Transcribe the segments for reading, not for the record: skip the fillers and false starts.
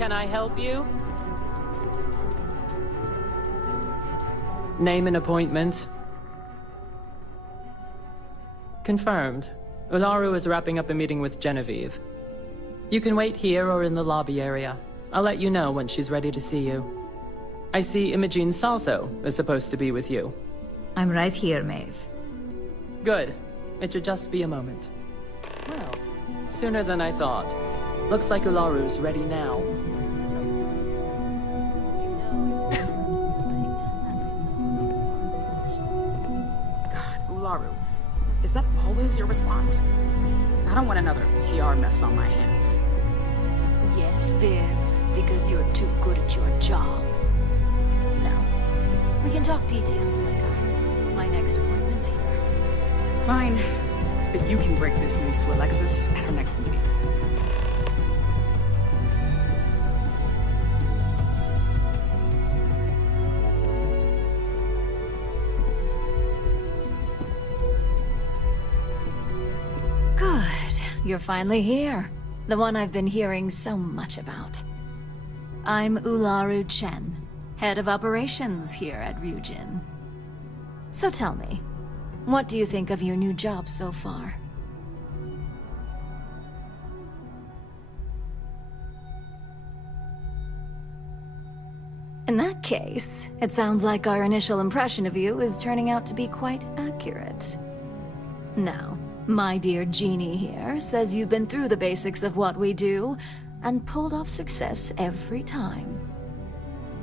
Can I help you? Name and appointment. Confirmed. Ularu is wrapping up a meeting with Genevieve. You can wait here or in the lobby area. I'll let you know when she's ready to see you. I see Imogene Salso is supposed to be with you. I'm right here, Maeve. Good. It should just be a moment. Well, sooner than I thought. Looks like Ularu's ready now. God, Ularu. Is that always your response? I don't want another PR mess on my hands. Yes, Viv, because you're too good at your job. No, we can talk details later. My next appointment's here. Fine, but you can break this news to Alexis at our next meeting. Good, you're finally here. The one I've been hearing so much about. I'm Ularu Chen, head of operations here at Ryujin. So tell me, what do you think of your new job so far? In that case, it sounds like our initial impression of you is turning out to be quite accurate. Now, my dear Jeannie here says you've been through the basics of what we do, and pulled off success every time.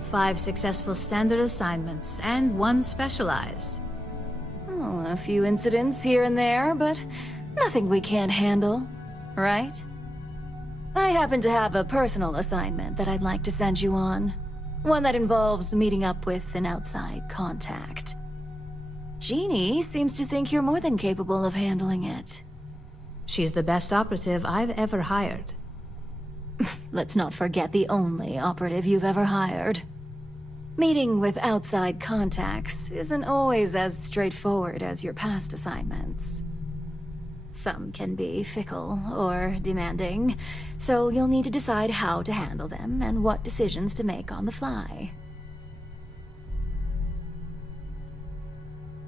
5 successful standard assignments, and 1 specialized. Oh, a few incidents here and there, but nothing we can't handle, right? I happen to have a personal assignment that I'd like to send you on. One that involves meeting up with an outside contact. Jeannie seems to think you're more than capable of handling it. She's the best operative I've ever hired. Let's not forget the only operative you've ever hired. Meeting with outside contacts isn't always as straightforward as your past assignments. Some can be fickle or demanding, so you'll need to decide how to handle them and what decisions to make on the fly.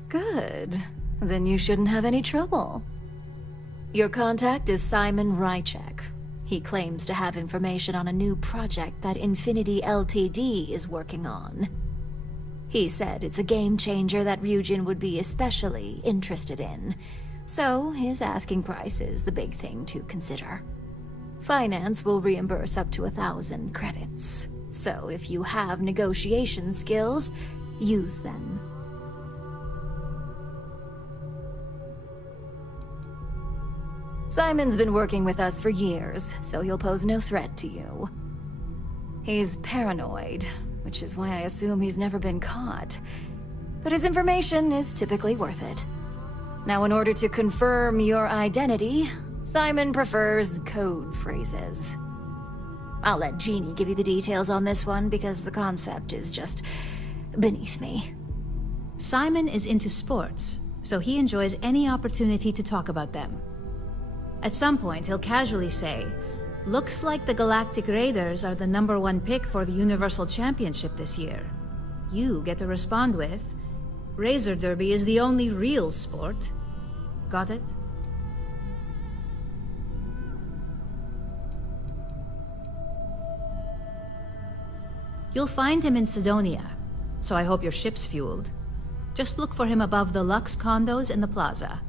Good. Then you shouldn't have any trouble. Your contact is Simon Ryujin. He claims to have information on a new project that Infinity Ltd is working on. He said it's a game changer that Ryujin would be especially interested in, so his asking price is the big thing to consider. Finance will reimburse up to 1,000 credits, so if you have negotiation skills, use them. Simon's been working with us for years, so he'll pose no threat to you. He's paranoid, which is why I assume he's never been caught. But his information is typically worth it. Now, in order to confirm your identity, Simon prefers code phrases. I'll let Jeannie give you the details on this one because the concept is just beneath me. Simon is into sports, so he enjoys any opportunity to talk about them. At some point, he'll casually say, "Looks like the Galactic Raiders are the #1 pick for the Universal Championship this year." You get to respond with, "Razor Derby is the only real sport." Got it? You'll find him in Sidonia, so I hope your ship's fueled. Just look for him above the Lux condos in the plaza.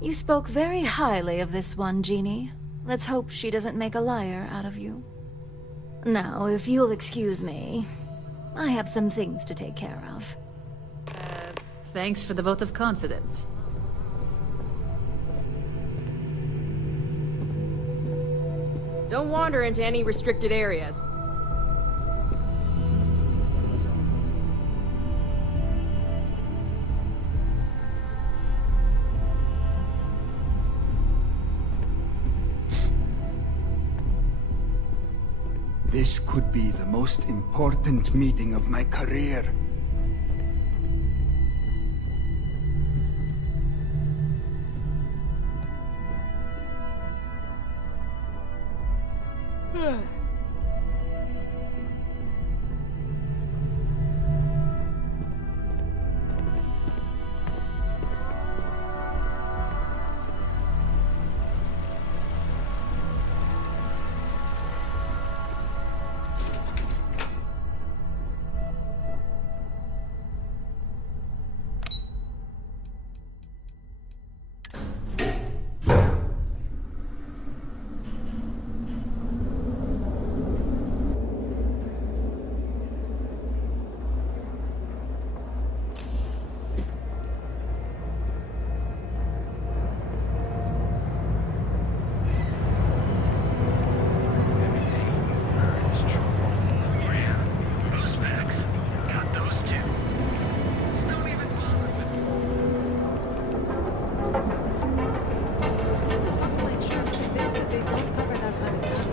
You spoke very highly of this one, Jeannie. Let's hope she doesn't make a liar out of you. Now, if you'll excuse me, I have some things to take care of. Thanks for the vote of confidence. Don't wander into any restricted areas. This could be the most important meeting of my career. They don't cover that kind of ground.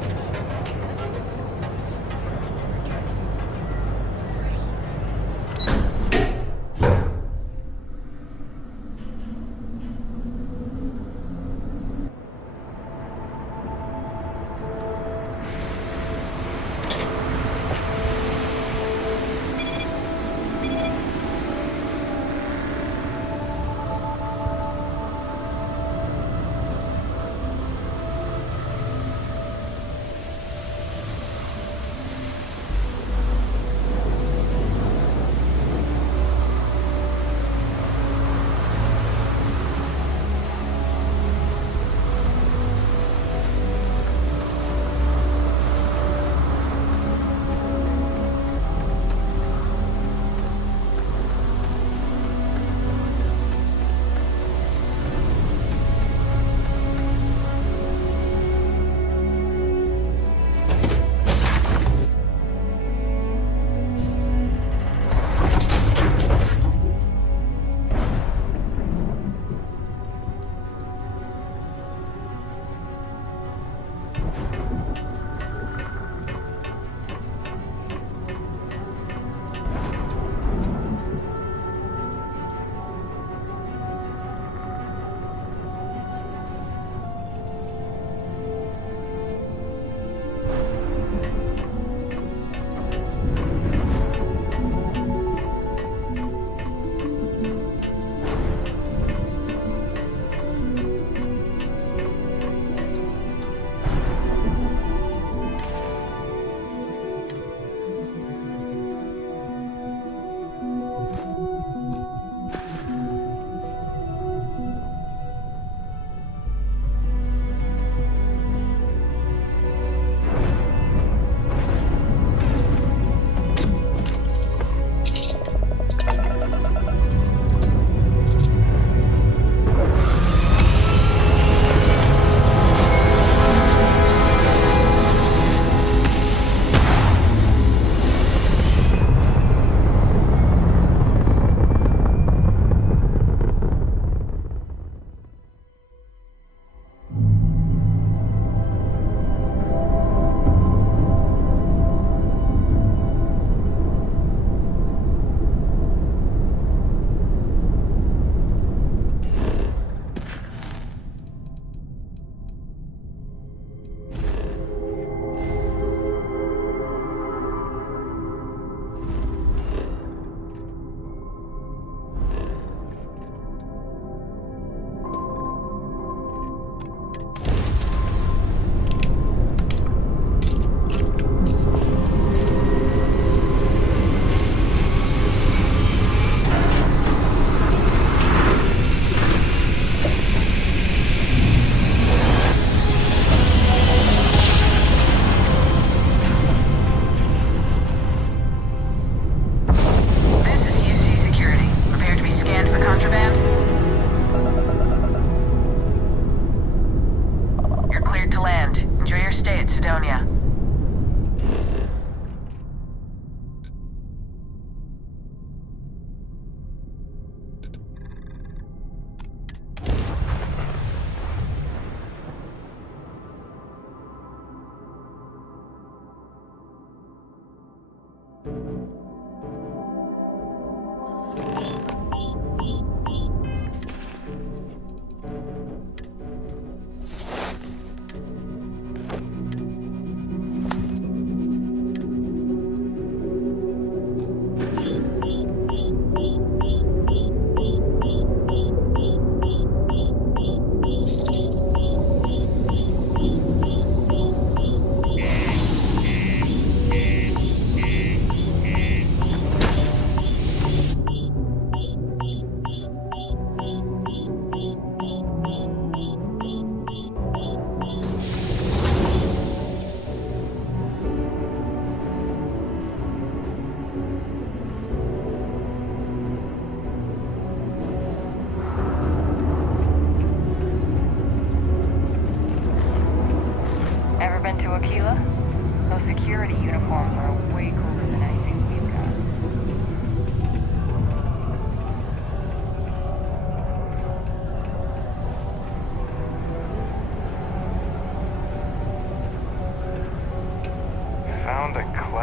security uniforms are way cooler than anything we've got.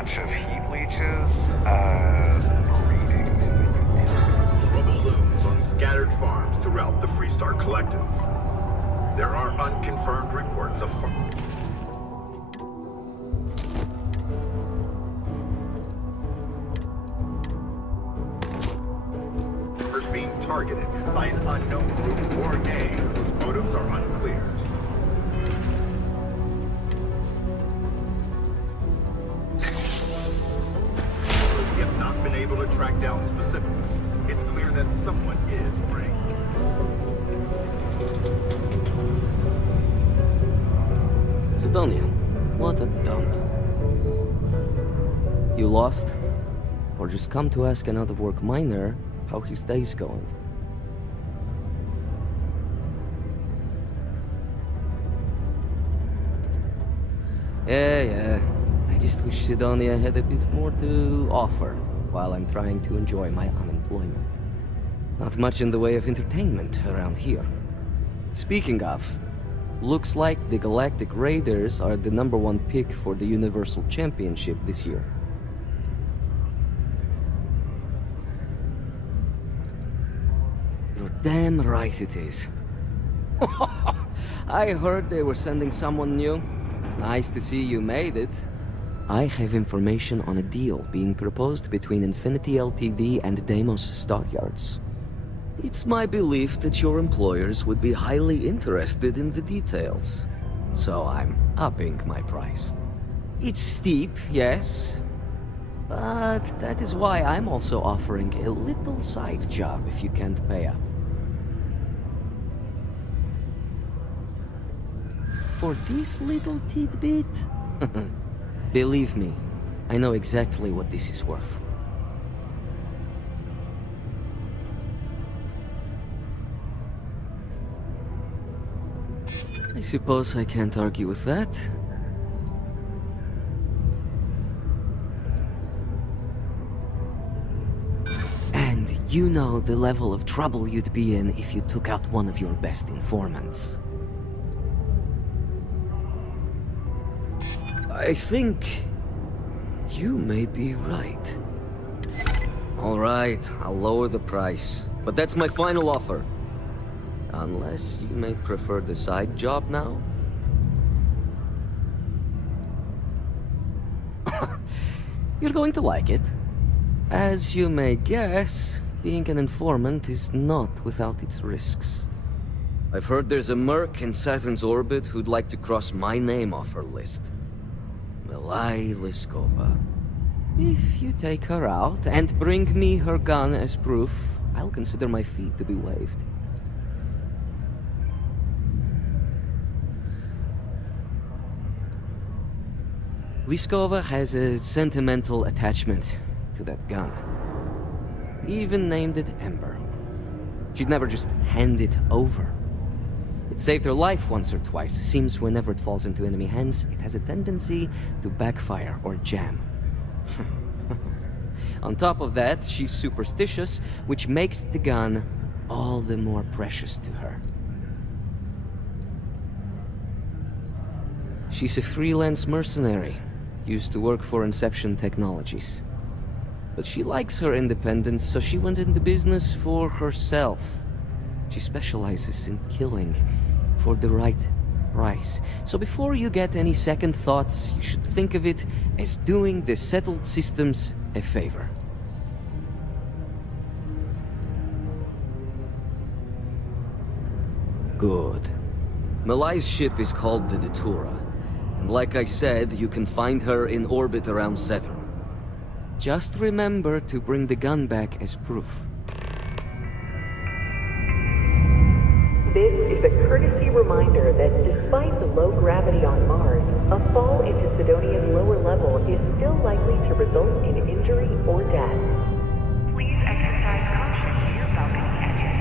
bunch of heat leeches, breeding. Rubble looms on scattered farms throughout the Freestar Collective. There are unconfirmed reports of farmers being targeted by an unknown group or gang whose motives are unclear. We have not been able to track down specifics. It's clear that someone is preying. Sidonia, what a dump. You lost? Or just come to ask an out-of-work miner how his day's going? Yeah. I just wish Sidonia had a bit more to offer while I'm trying to enjoy my unemployment. Not much in the way of entertainment around here. Speaking of, looks like the Galactic Raiders are the #1 pick for the Universal Championship this year. You're damn right it is. I heard they were sending someone new. Nice to see you made it. I have information on a deal being proposed between Infinity Ltd and Deimos Stockyards. It's my belief that your employers would be highly interested in the details. So I'm upping my price. It's steep, yes. But that is why I'm also offering a little side job if you can't pay up. For this little tidbit? Believe me, I know exactly what this is worth. I suppose I can't argue with that. And you know the level of trouble you'd be in if you took out one of your best informants. I think you may be right. All right, I'll lower the price, but that's my final offer. Unless you may prefer the side job now? You're going to like it. As you may guess, being an informant is not without its risks. I've heard there's a merc in Saturn's orbit who'd like to cross my name off her list. Milai Liskova. If you take her out and bring me her gun as proof, I'll consider my fee to be waived. Liskova has a sentimental attachment to that gun. He even named it Ember. She'd never just hand it over. It saved her life once or twice. Seems whenever it falls into enemy hands, it has a tendency to backfire or jam. On top of that, she's superstitious, which makes the gun all the more precious to her. She's a freelance mercenary, used to work for Inception Technologies. But she likes her independence, so she went into business for herself. She specializes in killing for the right price. So before you get any second thoughts, you should think of it as doing the settled systems a favor. Good. Malai's ship is called the Datura, and like I said, you can find her in orbit around Saturn. Just remember to bring the gun back as proof. This is a courtesy reminder that despite the low gravity on Mars, a fall into Sidonia's lower level is still likely to result in injury or death. Please exercise caution near balcony edges.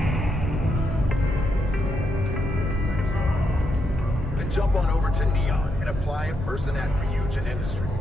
Then jump on over to Neon and apply in person at Ryujin Industries.